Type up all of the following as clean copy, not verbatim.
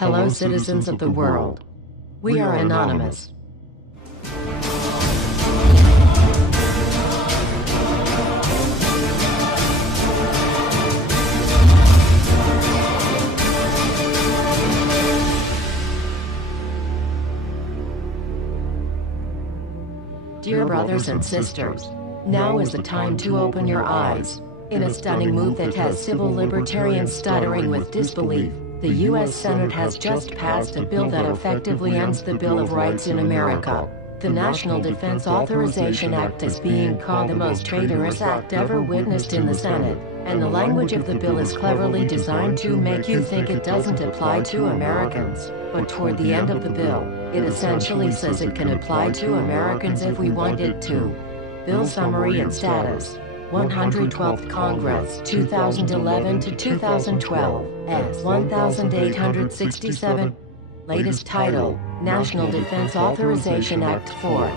Hello, citizens of the world. We are anonymous. Dear brothers and sisters, now is the time to open your eyes. In a stunning move that has civil libertarians stuttering with disbelief, the U.S. Senate has just passed a bill that effectively ends the Bill of Rights in America. The National Defense Authorization Act is being called the most traitorous act ever witnessed in the Senate, and the language of the bill is cleverly designed to make you think it doesn't apply to Americans. But toward the end of the bill, it essentially says it can apply to Americans if we want it to. Bill summary and status. 112th Congress, 2011 to 2012, S. 1867. Latest title, National Defense Authorization Act 4.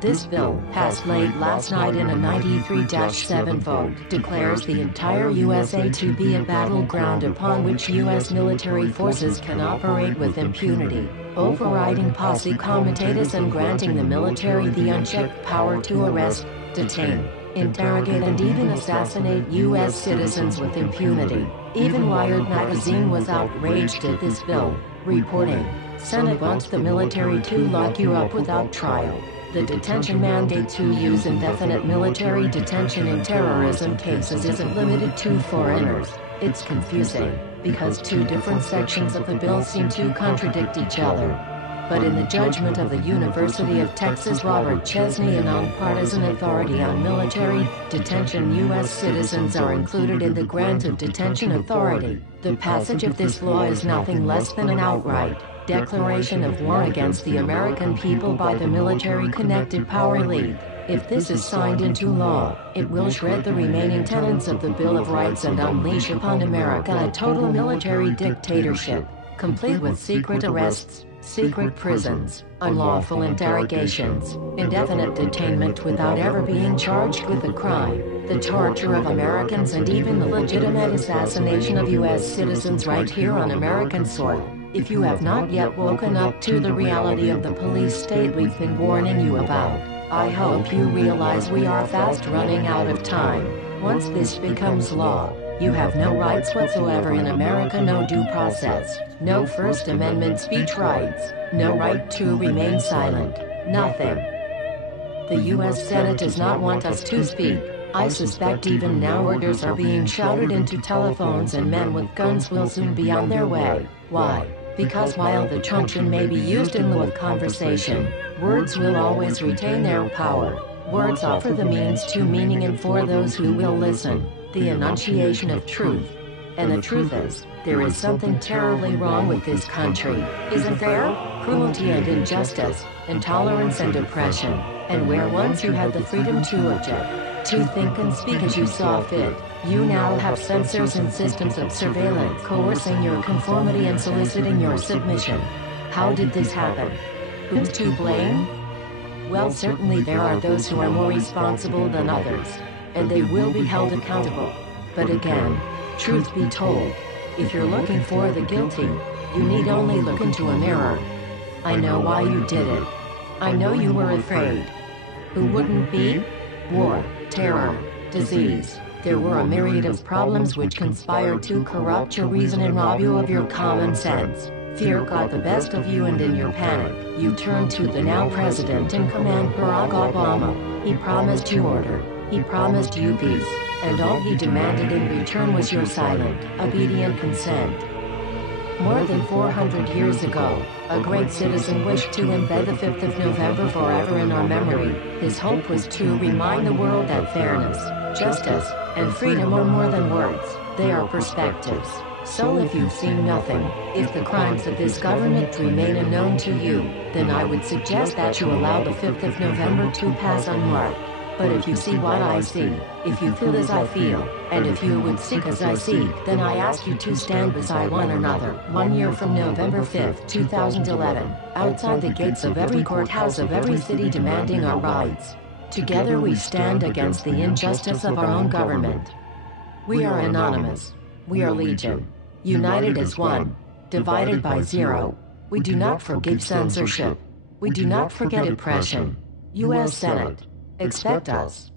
This bill, passed late last night in a 93-7 vote, declares the entire USA to be a battleground upon which U.S. military forces can operate with impunity, overriding Posse Comitatus and granting the military the unchecked power to arrest, detain, interrogate and even assassinate U.S. citizens with impunity. Even Wired magazine was outraged at this bill, reporting, "Senate wants the military to lock you up without trial. The detention mandate to use indefinite military detention in terrorism cases isn't limited to foreigners." It's confusing, because two different sections of the bill seem to contradict each other. But in the judgment of the University of Texas Robert Chesney, a nonpartisan authority on military detention, U.S. citizens are included in the grant of detention authority. The passage of this law is nothing less than an outright declaration of war against the American people by the military-connected power elite. If this is signed into law, it will shred the remaining tenets of the Bill of Rights and unleash upon America a total military dictatorship, complete with secret arrests, secret prisons, unlawful interrogations, indefinite detainment without ever being charged with a crime, the torture of Americans and even the legitimate assassination of U.S. citizens right here on American soil. If you have not yet woken up to the reality of the police state we've been warning you about, I hope you realize we are fast running out of time. Once this becomes law, you have no rights whatsoever in America, no due process, no First Amendment speech rights, no right to remain silent, nothing. The U.S. Senate does not want us to speak. I suspect even now orders are being shouted into telephones and men with guns will soon be on their way. Why? Because while the truncheon may be used in lieu of conversation, words will always retain their power. Words offer the means to meaning, and for those who will listen, the enunciation of truth. And the truth is, there is something terribly wrong with this country, isn't there? Cruelty and injustice, intolerance and oppression, and where once you had the freedom to object, to think and speak as you saw fit, you now have censors and systems of surveillance coercing your conformity and soliciting your submission. How did this happen? Who's to blame? Well, certainly there are those who are more responsible than others, and they will be held accountable. But again, truth be told, if you're looking for the guilty, you need only look into a mirror. I know why you did it. I know you were afraid. Who wouldn't be? War, terror, disease. There were a myriad of problems which conspired to corrupt your reason and rob you of your common sense. Fear got the best of you, and in your panic, you turned to the now president in command, Barack Obama. He promised you order. He promised you peace. And all he demanded in return was your silent, obedient consent. More than 400 years ago, a great citizen wished to embed the 5th of November forever in our memory. His hope was to remind the world that fairness, justice, and freedom are more than words, they are perspectives. So if you've seen nothing, if the crimes of this government remain unknown to you, then I would suggest that you allow the 5th of November to pass unmarked. But if you see what I see, if you feel as I feel, and if you would seek as I seek, then I ask you to stand beside one another, 1 year from November 5th, 2011, outside the gates of every courthouse of every city demanding our rights. Together we stand against the injustice of our own government. We are anonymous. We are legion. United as one. divided by 0. We do not forgive censorship. We do not forget oppression. U.S. Senate. Expect us.